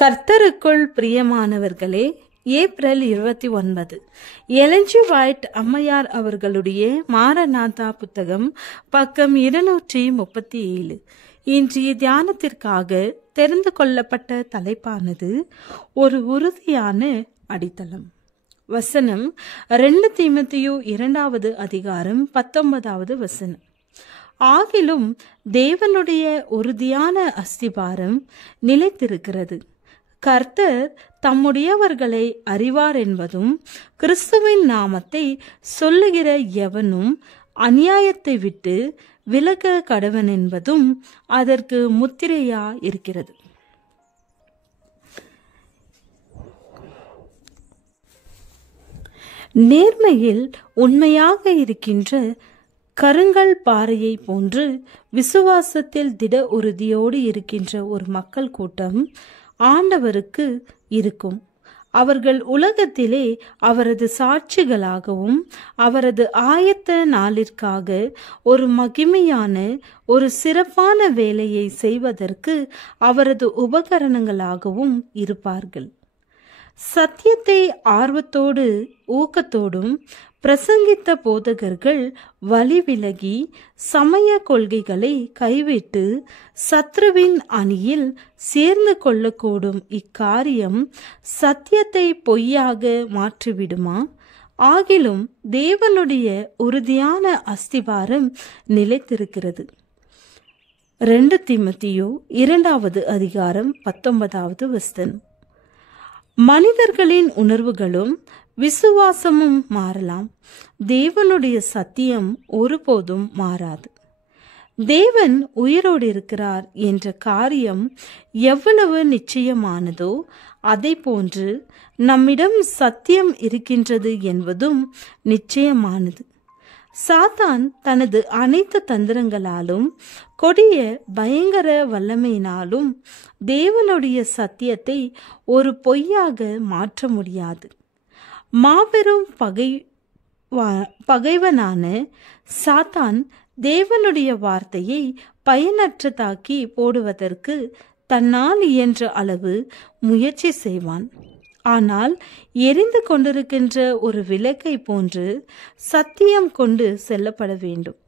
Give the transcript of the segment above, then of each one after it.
கர்த்தருக்குள் பிரியமானவர்களே, April 29 Elon G white அம்மையார் அவர்களுடைய மாரநாதா புத்தகம், பக்கம் 237. இன்றைய தியானத்திற்காக தெரிந்து கொள்ளப்பட்ட தலைப்பானது ஒரு உறுதியான அடித்தளம். வசனம் 2 தீமோத்தேயு 2 அதிகாரம் 19 வசனம். ஆகிலும் தேவனுடைய உறுதியான அஸ்திபாரம் நிலைத்திருக்கிறது. கர்த்தர் தம்முடையவர்களை அறிவார் என்பதும், கிறிஸ்துவின் நாமத்தை சொல்லுகிற எவனும் அநியாயத்தை விட்டு விலக கடவன் என்பதும் அதற்கு முத்திரையா இருக்கிறது. நேர்மையில் உண்மையாக இருக்கின்ற கருங்கல் பாறையை போன்று விசுவாசத்தில் திட உறுதியோடு இருக்கின்ற ஒரு மக்கள் கூட்டம் ஆண்டவருக்கு இருக்கும். அவர்கள் உலகத்திலே அவரது சாட்சிகளாகவும் அவரது ஆயத்த நாளிற்காக ஒரு மகிமையான ஒரு சிறப்பான வேலையை செய்வதற்கு அவரது உபகரணங்களாகவும் இருப்பார்கள். சத்தியத்தை ஆர்வத்தோடு ஊக்கத்தோடும் பிரசங்கித்த போதகர்கள் வழி விலகி சமய கொள்கைகளை கைவிட்டு சத்ருவின் அணியில் சேர்ந்து கொள்ளக்கூடும் இக்காரியம் சத்தியத்தை பொய்யாக மாற்றிவிடுமா? ஆகிலும் தேவனுடைய உறுதியான அஸ்திபாரம் நிலைத்திருக்கிறது. 2 தீமோத்தேயு 2 அதிகாரம் 19 வசனம். மனிதர்களின் உணர்வுகளும் விசுவாசமும் மாறலாம், தேவனுடைய சத்தியம் ஒருபோதும் மாறாது. தேவன் உயிரோடு இருக்கிறார் என்ற காரியம் எவ்வளவு நிச்சயமானதோ அதை போன்று நம்மிடம் சத்தியம் இருக்கின்றது என்பதும் நிச்சயமானது. சாத்தான் தனது அனைத்து தந்திரங்களாலும் கொடிய பயங்கர வல்லமையினாலும் தேவனுடைய சத்தியத்தை ஒரு பொய்யாக மாற்ற முடியாது. மாபெரும் பகைவனான சாத்தான் தேவனுடைய வார்த்தையை பயனற்றதாக்கி போடுவதற்கு தன்னால் இயன்ற அளவு முயற்சி செய்வான். ஆனால் எரிந்து கொண்டிருக்கின்ற ஒரு விளக்கை போன்று சத்தியம் கொண்டு செல்லப்பட வேண்டும்.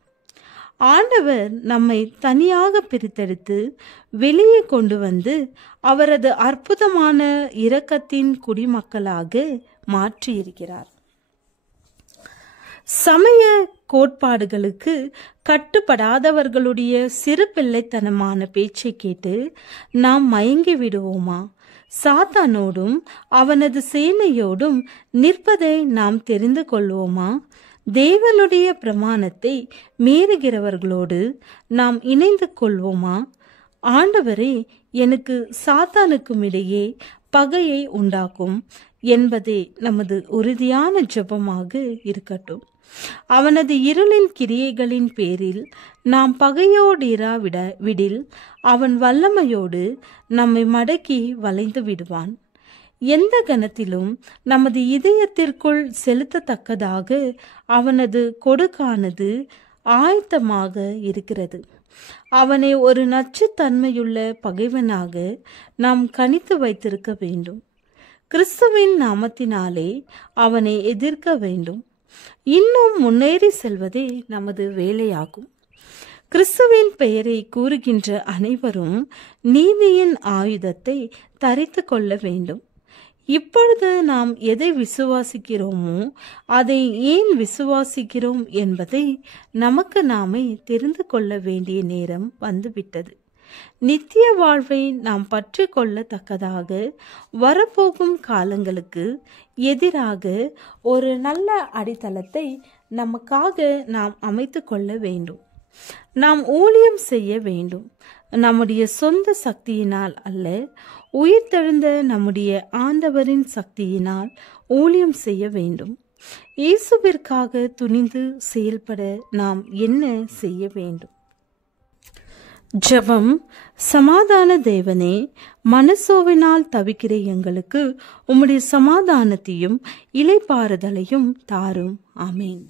ஆண்டவர் நம்மை தனியாக பிரித்தெடுத்து வெளியே கொண்டு வந்து அவரது அற்புதமான இரக்கத்தின் குடிமக்களாக மாற்றியிருக்கிறார். சமய கோட்பாடுகளுக்கு கட்டுப்படாதவர்களுடைய சிறு பிள்ளைத்தனமான பேச்சை கேட்டு நாம் மயங்கி விடுவோமா? சாத்தானோடும் அவனது சேனையோடும் நிற்பதை நாம் தெரிந்து கொள்வோமா? தேவனுடைய பிரமாணத்தை மீறுகிறவர்களோடு நாம் இணைந்து கொள்வோமா? ஆண்டவரே, எனக்கு சாத்தானுக்கும் இடையே பகையை உண்டாக்கும் என்பதே நமது உறுதியான ஜெபமாக இருக்கட்டும். அவனது இருளின் கிரியைகளின் பேரில் நாம் பகையோடிராவிடில் அவன் வல்லமையோடு நம்மை மடக்கி வளைந்து விடுவான். எந்த கணத்திலும் நமது இதயத்திற்குள் செலுத்தத்தக்கதாக அவனது கொடுக்கானது ஆயத்தமாக இருக்கிறது. அவனை ஒரு நச்சுத்தன்மையுள்ள பகைவனாக நாம் கணித்து வைத்திருக்க வேண்டும். கிறிஸ்துவின் நாமத்தினாலே அவனை எதிர்க்க வேண்டும். இன்னும் முன்னேறி செல்வதே நமது வேலையாகும். கிறிஸ்துவின் பெயரை கூறுகின்ற அனைவரும் நீதியின் ஆயுதத்தை தரித்து கொள்ள வேண்டும். இப்பொழுது நாம் எதை விசுவாசிக்கிறோமோ அதை ஏன் விசுவாசிக்கிறோம் என்பதை நமக்கு நாமே தெரிந்து கொள்ள வேண்டிய நேரம் வந்துவிட்டது. நித்திய வாழ்வை நாம் பற்றி கொள்ளத்தக்கதாக வரப்போகும் காலங்களுக்கு எதிராக ஒரு நல்ல அடித்தளத்தை நமக்காக நாம் அமைத்து கொள்ள வேண்டும். நாம் ஊழியம் செய்ய வேண்டும். நம்முடைய சொந்த சக்தியினால் அல்ல, உயிர்த்தெழுந்த நம்முடைய ஆண்டவரின் சக்தியினால் ஊழியம் செய்ய வேண்டும். இயேசுவிற்காக துணிந்து செயல்பட நாம் என்ன செய்ய வேண்டும்? ஜெபம். சமாதான தேவனே, மனசோவினால் தவிக்கிற எங்களுக்கு உம்முடைய சமாதானத்தையும் இளைப்பாறுதலையும் தாரும். ஆமேன்.